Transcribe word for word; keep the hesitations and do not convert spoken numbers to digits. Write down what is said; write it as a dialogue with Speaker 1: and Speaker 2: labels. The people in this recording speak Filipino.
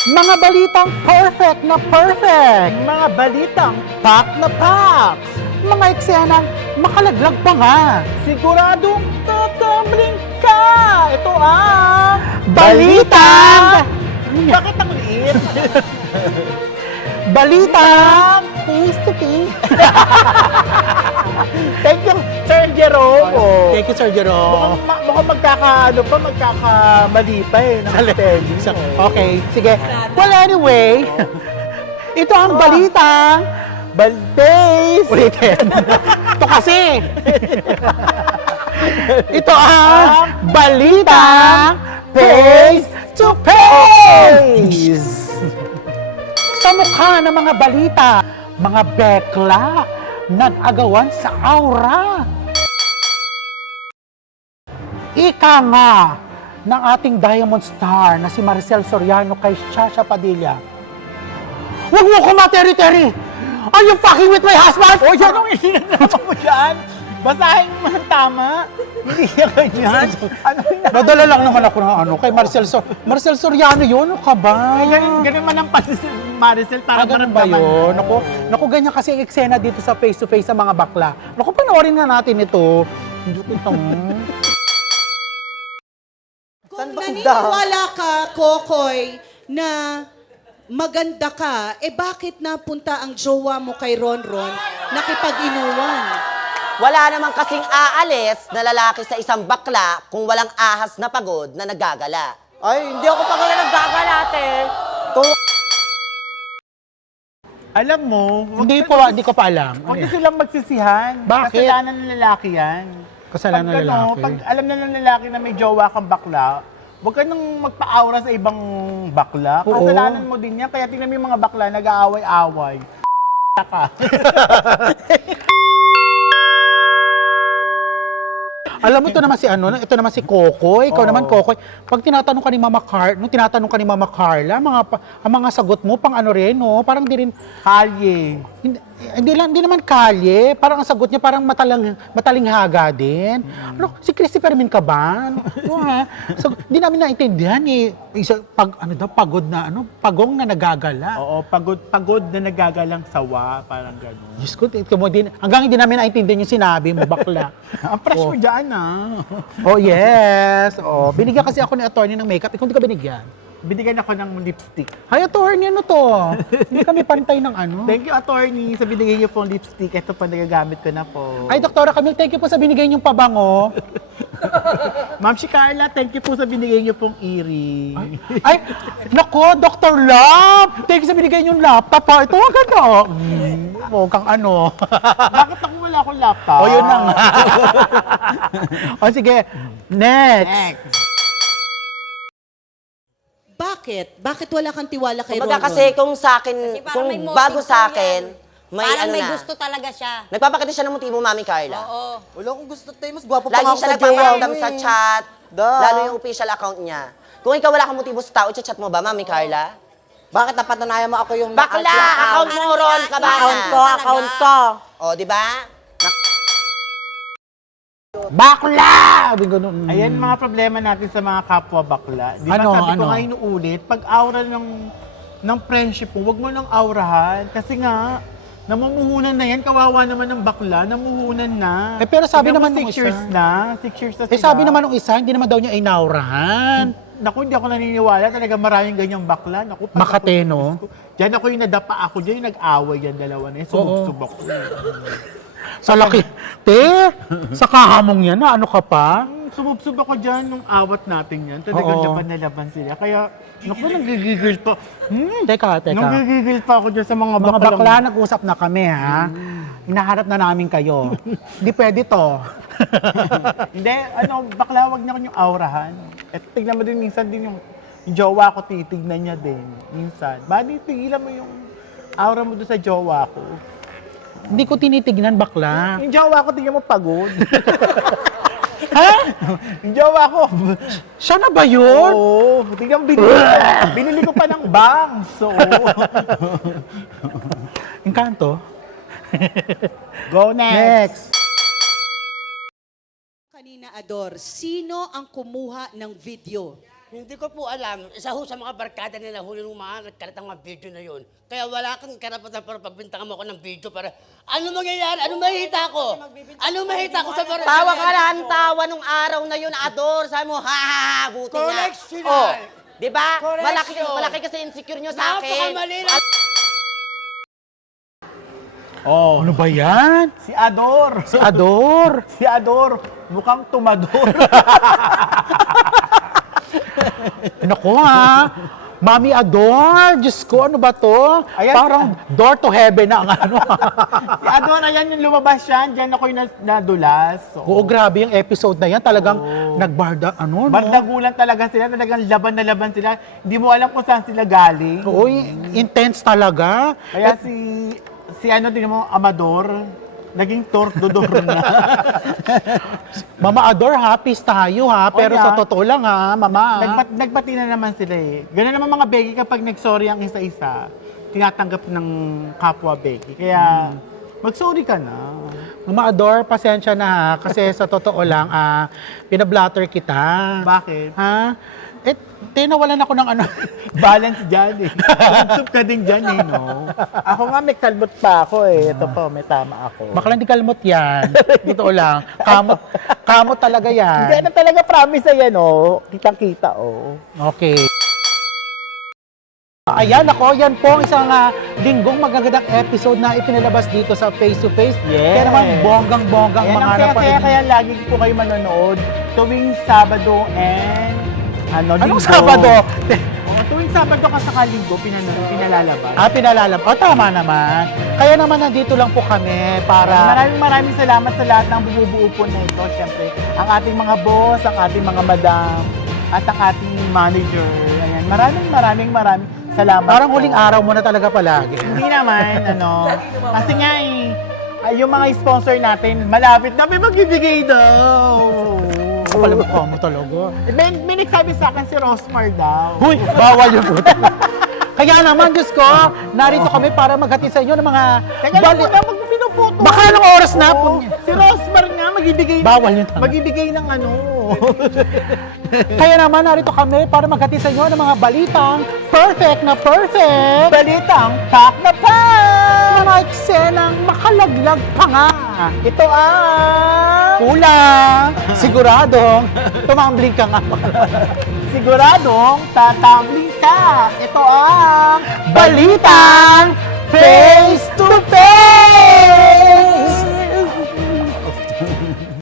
Speaker 1: Mga balitang perfect na perfect.
Speaker 2: Mga balitang pop na pop.
Speaker 1: Mga eksenang makalaglag pa nga.
Speaker 2: Siguradong tatumbling ka. Ito ang
Speaker 1: Balitang!
Speaker 2: Bakit ang liit?
Speaker 1: Balitang face to face.
Speaker 2: Thank you, Sir Jerome. Oh.
Speaker 1: Thank you, Sir Jerome.
Speaker 2: Mukhang, ma- mukhang magkaka, ano pa, magkakamali pa eh. ng spelling.
Speaker 1: So, okay, sige. Well, anyway, ito ang balitang
Speaker 2: Balbase.
Speaker 1: ulitin. Ito kasi. Ito ang balitang face to face. Sa mukha ng mga balita, mga bekla nag-agawan sa aura. Ika nga ng ating Diamond Star na si Maricel Soriano kay Shasha Padilla. Huwag mo ko materi-teri! Are you fucking with my husband?
Speaker 2: O, yan ang isinanama mo dyan. Basahin mo ng tama. Hindi siya ganyan. Ano yung
Speaker 1: Nadala lang naman ako ng ano, kay Maricel Sor... Maricel Soriano yun, ano ka ba?
Speaker 2: Ay, ganun, ganun man ang pansin, Maricel, para
Speaker 1: Ah, ganun ba yun? Naku, naku, ganyan kasi ang eksena dito sa face-to-face sa mga bakla. Naku, panoorin nga natin ito. Itong...
Speaker 3: Kung naniniwala ka, Kokoy, na maganda ka, eh bakit napunta ang jowa mo kay Ronron nakipag-inuwan?
Speaker 4: Wala namang kasing aalis na lalaki sa isang bakla kung walang ahas na pagod na nagagala. Ay, hindi ako pagod na nagagala, ate.
Speaker 2: Alam mo, wag
Speaker 1: Hindi
Speaker 2: ka-
Speaker 1: po, hindi ko pa alam.
Speaker 2: Huwag na silang magsisihan.
Speaker 1: Bakit?
Speaker 2: Kasalanan ng lalaki yan.
Speaker 1: Kasalanan
Speaker 2: pag,
Speaker 1: ng lalaki?
Speaker 2: Ano, pag alam na ng lalaki na may jowa kang bakla, huwag ka nang magpa-aura sa ibang bakla.
Speaker 1: Oo.
Speaker 2: Kasalanan mo din yan. Kaya tingnan mo yung mga bakla, nag-aaway-away. ka.
Speaker 1: Alam mo, ito naman si ano, ito naman si Kokoy, ikaw
Speaker 2: Oo.
Speaker 1: naman Kokoy. Pag tinatanong ka ni Mama Car, nung tinatanong ka ni Mama Carla, mga pa- ang mga sagot mo pang ano rin, no? Parang di rin
Speaker 2: Kalye.
Speaker 1: hindi, hindi lang hindi naman kalye, parang ang sagot niya parang matalang matalinghaga din. Ano, si Christy Fermin ka ba? Ano ha? So, hindi namin naintindihan eh. Isa, pag ano daw pagod na ano, pagong na nagagala.
Speaker 2: Oo, pagod, pagod na nagagalang sawa. Parang gano'n.
Speaker 1: Diyos ko, ito mo din, hanggang hindi namin naintindihan yung sinabi mo, bakla.
Speaker 2: Ang fresh
Speaker 1: Oh.
Speaker 2: mo dyan, ah.
Speaker 1: Oh, yes. Oh, binigyan kasi ako ni attorney ng makeup. Ikaw hindi ka binigyan.
Speaker 2: Binigyan ako ng lipstick.
Speaker 1: Hay, attorney, ano to? Hindi kami pantay ng ano.
Speaker 2: Thank you, attorney, sa binigay niyo pong lipstick. Ito pa, nagagamit ko na po.
Speaker 1: Ay, Doktora Camille, thank you po sa binigay niyong pabango.
Speaker 2: Ma'am si Carla, thank you po sa binigay niyo pong earring.
Speaker 1: Ay, nako, Doctor Love! Thank you sa binigay niyong laptop ha. Ito, maganda. Mm, oh, kang ano.
Speaker 2: Bakit ako wala akong laptop?
Speaker 1: O, yun na nga. O, sige. Next.
Speaker 2: Next.
Speaker 3: Bakit? Bakit wala kang tiwala kay
Speaker 4: Kumbaga
Speaker 3: Ronron?
Speaker 4: kasi kung sa akin,
Speaker 5: Kasi parang
Speaker 4: kung
Speaker 5: may motive
Speaker 4: bago sa
Speaker 5: lang
Speaker 4: akin,
Speaker 5: yan.
Speaker 4: may
Speaker 5: Parang
Speaker 4: ano
Speaker 5: may
Speaker 4: na.
Speaker 5: gusto talaga siya.
Speaker 4: Nagpapakita siya ng motibo, Mami Carla.
Speaker 5: Oo.
Speaker 6: Wala akong gusto tayo, mas gwapo pa
Speaker 4: Lagi
Speaker 6: nga ako
Speaker 4: siya
Speaker 6: sa jowa
Speaker 4: nagpaparamdam
Speaker 6: mo
Speaker 4: sa
Speaker 6: eh.
Speaker 4: chat,
Speaker 6: Da.
Speaker 4: lalo yung official account niya. Kung ikaw wala kang motibo sa tao, chat mo ba, Mami Carla?
Speaker 6: Bakit napatunayan mo ako yung
Speaker 4: Bakla!
Speaker 6: account?
Speaker 4: Account mo, Ron, kabana.
Speaker 6: Account ko, account ko.
Speaker 4: O, di ba?
Speaker 1: Bakla! Sabi ko nun, mm.
Speaker 2: Ayan mga problema natin sa mga kapwa bakla. Di ba
Speaker 1: Ano,
Speaker 2: sabi ko
Speaker 1: ano?
Speaker 2: nga inuulit, pag aura ng, ng friendship mo, huwag mo nang aurahan. Kasi nga, namumuhunan na yan. Kawawa naman ng bakla, namuhunan na.
Speaker 1: Eh, pero sabi
Speaker 2: Tignan mo,
Speaker 1: naman nung
Speaker 2: six
Speaker 1: isa-
Speaker 2: years na. Six years na
Speaker 1: Eh,
Speaker 2: sila.
Speaker 1: sabi naman nung isa, hindi naman daw niya inaurahan.
Speaker 2: Naku, hindi ako naniniwala. Talaga maraming ganyang bakla. Naku, pag
Speaker 1: Makate,
Speaker 2: ako-
Speaker 1: no?
Speaker 2: Diyan ako yung nadapa ako. Diyan yung nag-away yan dalawa na yun. Subok-subok.
Speaker 1: Sa laki. Te, sa kahamong yan na, ano ka pa?
Speaker 2: Sumubsob ako dyan nung awat natin yan. Talagang
Speaker 1: Oo.
Speaker 2: laban na laban sila. Kaya, naku, nagigigil pa. Hmm,
Speaker 1: Teka, teka.
Speaker 2: nagigigil pa ako dyan sa mga bakla.
Speaker 1: Mga bakla, nag-usap na kami, ha? Inaharap na namin kayo. Hindi pwede to.
Speaker 2: Hindi, ano, bakla, wag niya kanyang aurahan. At tignan mo din minsan din yung, yung jowa ko, titignan niya din. Minsan. Bali, tigilan mo yung aura mo doon sa jowa ko.
Speaker 1: Hindi ko tinitignan, bakla.
Speaker 2: Yung jowa ko, tignan mo pagod.
Speaker 1: Ha?
Speaker 2: Yung jowa ko,
Speaker 1: Siya na ba yun?
Speaker 2: oo, tignan mo, binili, binili ko pa ng bangs. So,
Speaker 1: Encanto.
Speaker 2: go next.
Speaker 1: Next.
Speaker 3: Kanina, Ador, sino ang kumuha ng video?
Speaker 5: Hindi ko po alam. Isa ho sa mga barkada na nahuli ng mga nagkalat ng mga video na yun. Kaya wala kang karapatan para pagbintangan mo ako ng video para ano mangyayari? Ano mahita ko? Ano mahita ko sa barkada?
Speaker 4: Tawa ka na, ang tawa nung araw na yun, Ador. Sabi mo, ha, ha, ha, buti nga.
Speaker 5: Correctional.
Speaker 4: Oh, di ba?
Speaker 5: Correction.
Speaker 4: Malaki, malaki kasi insecure nyo sa akin.
Speaker 5: Napakamali na.
Speaker 2: Oh,
Speaker 1: Ano ba yan?
Speaker 2: si Ador.
Speaker 1: Si Ador.
Speaker 2: Si Ador. Mukhang tumador.
Speaker 1: Naku ha. Mami Ador. Diyos ko, ano ba to?
Speaker 2: Ayan.
Speaker 1: Parang door to heaven na ang ano.
Speaker 2: Si Ador, ayan yung lumabas yan. Diyan ako yung nas- nadulas.
Speaker 1: Oo, grabe yung episode na yan. Talagang nagbarda, ano, no?
Speaker 2: Bardagulan talaga sila. Talagang laban na laban sila. Hindi mo alam kung saan sila galing.
Speaker 1: Oo, intense talaga.
Speaker 2: Kaya si, si ano din mo, Amador, naging tordodor na.
Speaker 1: Mama Ador, ha? Peace tayo ha. Pero
Speaker 2: Oo,
Speaker 1: sa
Speaker 2: nga.
Speaker 1: totoo lang ha, mama.
Speaker 2: Nagpat, nagpati na naman sila eh. Ganun naman mga Becky kapag nag-sorry ang isa-isa, tinatanggap ng kapwa Becky. Kaya, mag-sorry ka na.
Speaker 1: Mama Ador, pasensya na ha. Kasi sa totoo lang, ah, pinablatter kita.
Speaker 2: Bakit?
Speaker 1: Ha? Eh, tinawalan ako ng ano.
Speaker 2: Balance dyan eh. Subsub ka din dyan eh, no? Ako nga may kalbot pa ako eh. Ito po, may tama ako.
Speaker 1: Baka hindi kalmot yan. Totoo lang. Kamot, kamot talaga
Speaker 2: Hindi,
Speaker 1: yan.
Speaker 2: ano talaga promise na yan, oh. Kitang-kita, oh.
Speaker 1: Okay. Ayan ako, yan po ang isang ah, linggong magagandang episode na ipinalabas dito sa Face to Face.
Speaker 2: Yes.
Speaker 1: Kaya naman bonggang-bonggang
Speaker 2: Ayan,
Speaker 1: mga
Speaker 2: ang saya-saya
Speaker 1: naparinig.
Speaker 2: kaya lagi po kayo manonood tuwing Sabado and ano,
Speaker 1: Anong
Speaker 2: Linggo.
Speaker 1: Sabado?
Speaker 2: Oo, tuwing Sabado ka sa Linggo, pinanood, pinalalabas.
Speaker 1: Ah, pinalalam. O, tama naman. Kaya naman nandito lang po kami para...
Speaker 2: Maraming maraming salamat sa lahat ng bumubuo po na ito. Siyempre, ang ating mga boss, ang ating mga madam, at ang ating manager. Ayan, maraming maraming maraming salamat.
Speaker 1: Parang
Speaker 2: po.
Speaker 1: huling araw mo na talaga palagi.
Speaker 2: Hindi naman, ano. Kasi nga eh, ay, yung mga sponsor natin, malapit na may magbibigay daw.
Speaker 1: Kapal mo mo talaga.
Speaker 2: May, may nagsabi sa akin si Rosmar daw.
Speaker 1: Huy, bawal yung puto. Kaya naman, Diyos ko, narito kami para maghatid sa inyo ng mga...
Speaker 2: Teka lang
Speaker 1: bali-
Speaker 2: po na, magpinuputo.
Speaker 1: Baka anong oras na po?
Speaker 2: Oo, si Rosmar nga, magbibigay
Speaker 1: Bawal yun.
Speaker 2: Magbibigay ng ano.
Speaker 1: Kaya naman, narito kami para maghatid sa inyo ng mga balitang perfect na perfect.
Speaker 2: Balitang pak na pa!
Speaker 1: Mga eksenang makalaglag pa nga.
Speaker 2: Ito ang
Speaker 1: Kulang. Siguradong tumambling ka nga.
Speaker 2: siguradong tatambling ka. Ito ang
Speaker 1: Balitang face to face!